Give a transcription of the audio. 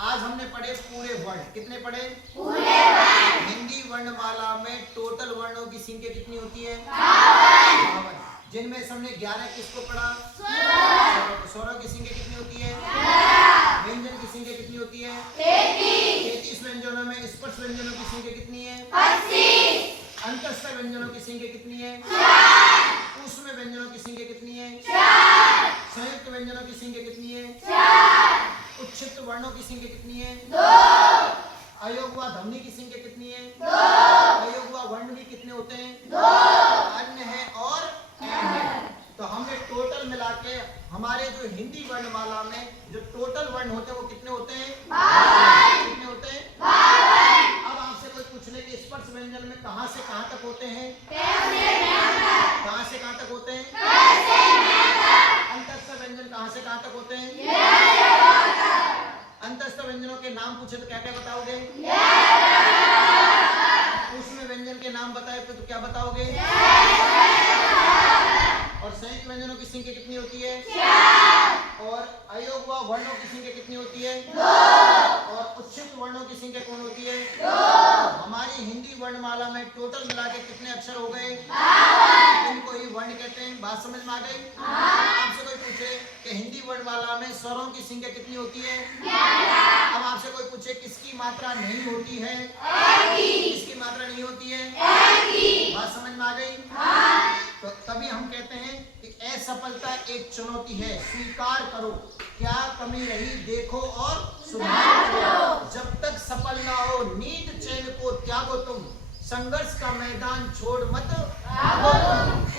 आज हमने पढ़े पूरे वर्ण। कितने पढ़े? पूरे वर्ण। हिंदी वर्णमाला में टोटल वर्णों की संख्या कितनी होती है? 52। जिनमें से हमने 11 किसको पढ़ा? स्वरों की संख्या कितनी होती है? व्यंजन की संख्या कितनी होती है? 33 व्यंजनों में स्पर्श व्यंजनों की संख्या कितनी है? 25। अंतस्थ व्यंजनों की संख्या कितनी है? 4। ऊष्म व्यंजनों की संख्या कितनी है? 4। संयुक्त व्यंजनों की संख्या कितनी है? 4। उच्छिष्ट वर्णों की संख्या कितनी है? 2। अयोग व ध्वनि की संख्या कितनी है? 2। अयोग व वर्ण भी कितने होते हैं? 2। अन्य है और एन है। तो हमने टोटल मिला के हमारे जो हिंदी वर्णमाला में जो टोटल वर्ण होते हैं वो कितने होते हैं? 52। कितने होते हैं? 52। अब आपसे कोई पूछ ले कि स्पर्श व्यंजन में कहां से कहां तक होते हैं? कहां से कहां तक होते हैं? अंतस्थ व्यंजन कहां से कहां तक होते हैं? अंतस्थ व्यंजनों के नाम पूछे तो क्या क्या बताओगे? ऊष्म व्यंजन के नाम बताए तो क्या बताओगे? और संयुक्त व्यंजनों की संख्या कितनी होती है? 4। और अयोग व वर्णों की संख्या कितनी होती है? 2। और उच्छिष्ट वर्णों की संख्या कौन होती है? 2। हमारी हिंदी वर्णमाला में टोटल मिला के कितने अक्षर हो गए? 52। इनको ही वर्ण कहते हैं। बात समझ में आ गई? आपसे कोई पूछे कि हिंदी वर्णमाला में स्वरों की संख्या कितनी होती है? 11। अब आपसे कोई पूछे किसकी मात्रा नहीं होती है? किसकी मात्रा नहीं होती है? बात समझ में आ गई? तो तभी हम कहते हैं कि असफलता एक चुनौती है, स्वीकार करो, क्या कमी रही देखो और सुधार करो। जब तक सफल ना हो नींद चैन को त्यागो तुम, संघर्ष का मैदान छोड़ मत भागो तुम।